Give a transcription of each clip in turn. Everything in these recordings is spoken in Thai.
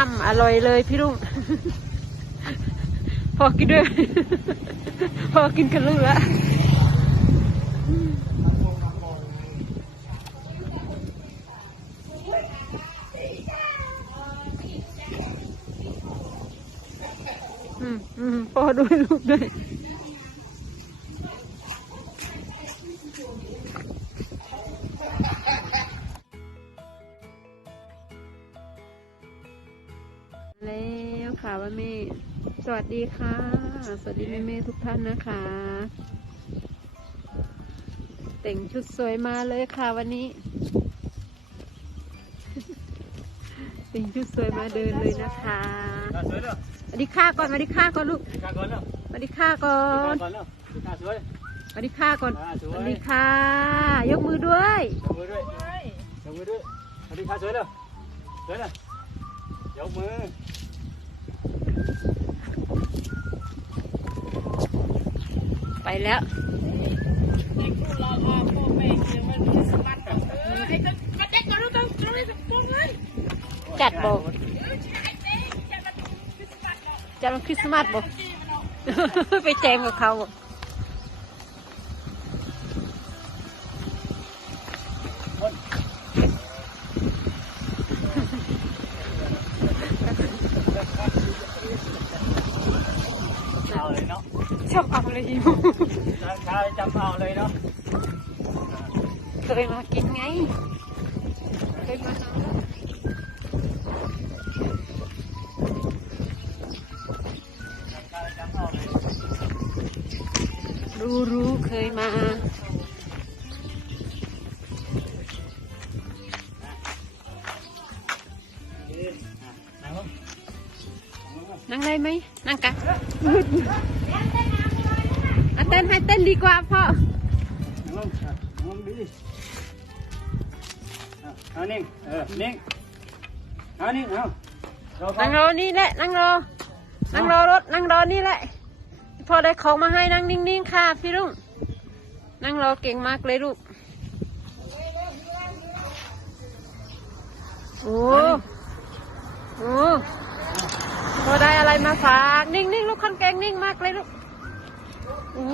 อ้ำอร่อยเลยพี่ลุง พอกินด้วย พอกินกันลูกละอืมอืมพอด้วยลูกด้วย ค่ะว่าแม่ สวัสดีค่ะ สวัสดีแม่แม่ทุกท่านนะคะ แต่งชุดสวยมาเลยค่ะวันนี้ แต่งชุดสวยมาเดินเลยนะคะสวัสดีค่ะก่อนสวัสดีค่ะก่อนลูก cá con nào, สวัสดีค่ะก่อน cá con nào, cá sới, สวัสดีค่ะก่อนสวัสดีค่ะ ยกมือด้วย dấu mưa đuôi, dấu mưa đuôi, đi cá sới nào, sới nào, dấu mưa, ไปแล้วจัดบอกจัดวันคริสต์มาสบอกไปแจมกับเขาบอก ชอบเอาเลยหิว cá cá chăm ao này nó, เคยมากินไงเคยมาหา cá chăm ao này, รู้รู้เคยมา đi, à, nằm không, nằm không, นั่งได้ไหมนั่งกันอะเต้นให้เต้นดีกว่าพ่อ nằm không, à, nằm không đi đi, à, ao ninh, ờ, ninh, ao ninh, ao, rồi นั่ง con, รอนี่แหละนั่งรอนั่งรอรถนั่งรอนี่แหละพอได้ของมาให้นั่งนิ่งๆค่ะพี่ลุงนั่งรอเก่งมากเลยลูกโอ้โอ้พอได้อะไรมาฝากนิ่งๆลูกคนเก่งนิ่งมากเลยลูกโอ้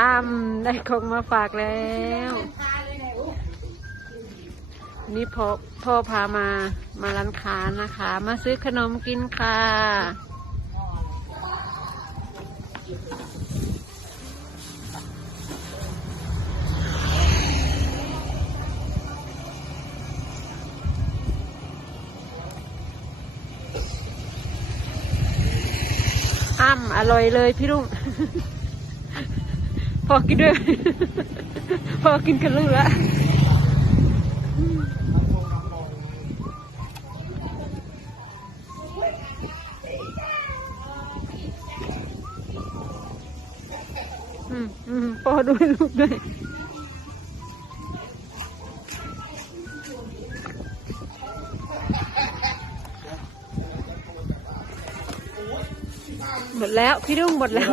อ้ำได้ของมาฝากแล้ว นี่พ่อพ่อพามามาร้านค้านะคะ มาซื้อขนมกินค่ะ อ้ำอร่อยเลยพี่ลุง พอกินด้วย พอกินกันลูกละอือืมพ่อด้วยลูกด้วยหมดแล้ว พี่รุ่งหมดแล้ว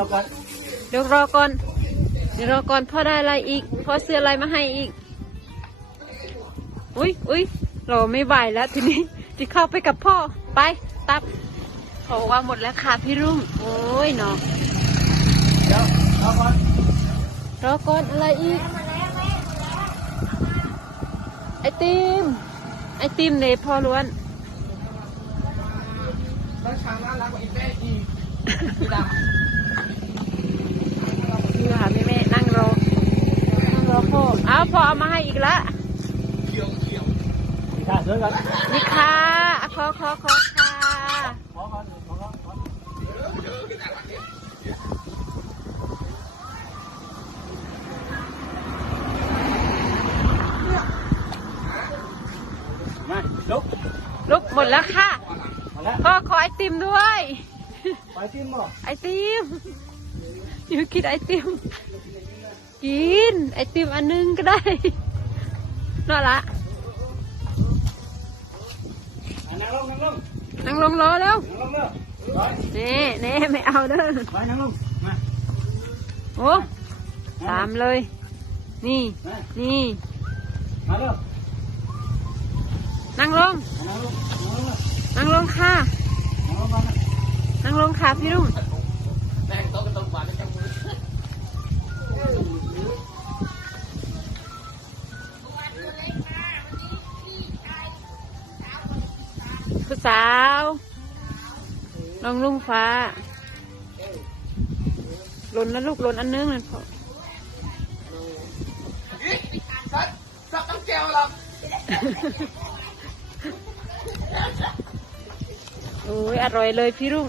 เดี๋ยวรอก่อน เดี๋ยวรอก่อนพ่อได้อะไรอีก พ่อซื้ออะไรมาให้อีก อุ้ยอุ้ยเรอไม่ไหวแล้วทีนี้จะเข้าไปกับพ่อ ไป ตับเขาบอกว่าหมดแล้วค่ะพี่รุ่ง โอ้ยเนาะ rồi, rồi con, รอก่อนอะไรอีก ไอติม ไอติมเนพ่อล้วนนี่ค่ะแม่แม่นั่งรอ นั่งรอ พ่อเอามาให้อีกละ đi cá sới con, นี่ค่ะขอขอขอค่ะ có con, có con, có. Này, lúc, ลุกหมดแล้วค่ะ mà lẽ, พ่อขอไอติมด้วย phải tim mà. ไอติมอยู่กินไอติม กิน ไอติมอันนึงก็ได้น่าละ À, nằm luôn, nằm luôn, นั่งลงรอแล้ว nằm luôn nữa. Rồi, เน่เน่ไม่เอาเด้อ rồi nằm luôn. Nè, โอ้ nè, ตามเลย นี่ nè. นี่ มาเร็วนั่งลงนั่งลงนั่งลง นั่งลงค่ะ นั่งลงก่อนนะนั่งลงค่ะพี่รุ่ง สาว น้องลุงฟ้าหล่นนะลูกหล่นอันนึงนั่นพอสัตว์สัตว์ต้องแก้วหรอกโอ้ยอร่อยเลยพี่รุ่ง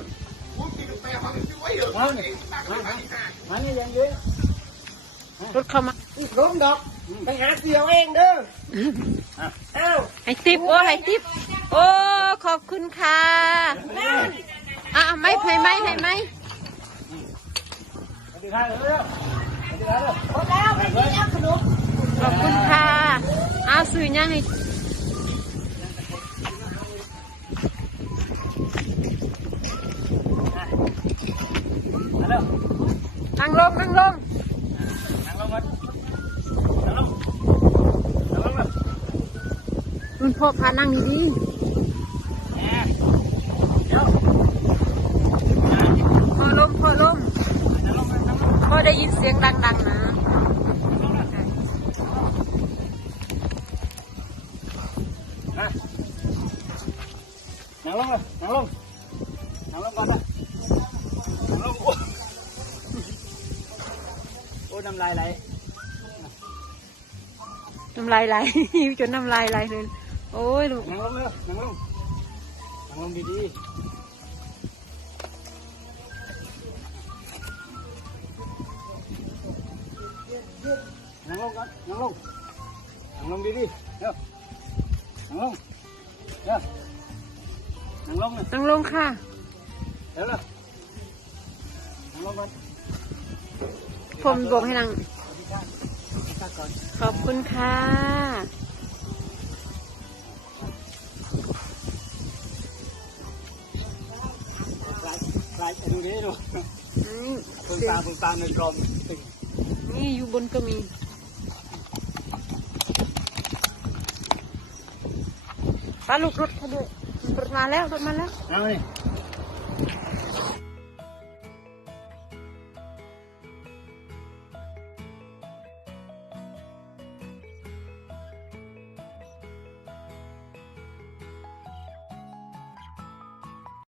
มานี่มามามานี่ยังเยอะรถเข้ามาลงดอกไปหาเสียวเองเด้ออ้าวให้ติบโอ้ให้ติบโอ้ ขอบคุณค่ะอะไม่ให้ไหมให้ไม่แล้วแล้วขนมขอบคุณค่ะเอาสื่อยังให้าวนั่งลงนั่งลงนั่งลงก่อนนั่งลงนั่งลงคุณพ่อพานั่งดีแนั่งลงก่อนนะนั่งลงโอ้โอ้น้ำลายไหลน้ำลายไหลหิวจนน้ำลายไหลเลยโอ้ยลูกนั่งลงเร็วนั่งลงนั่งลงดีๆนั่งลงก่อนนั่งลงนั่งลงดีๆเร็วนั่งลงเร็วนั่งลงเลยนั่งลงค่ะ เร็วเร็วนั่งลงก่อนผมบอกให้นั่งสวัสดีครับพักก่อนขอบคุณค่ะลายลายดูนี่ดูอืมคุณเสียตางคุณตาในกรมตึงนี่อยู่บนก็มี ปลาลูกรถเขาด้วยรถมาแล้วรถมาแล้วเอาเลย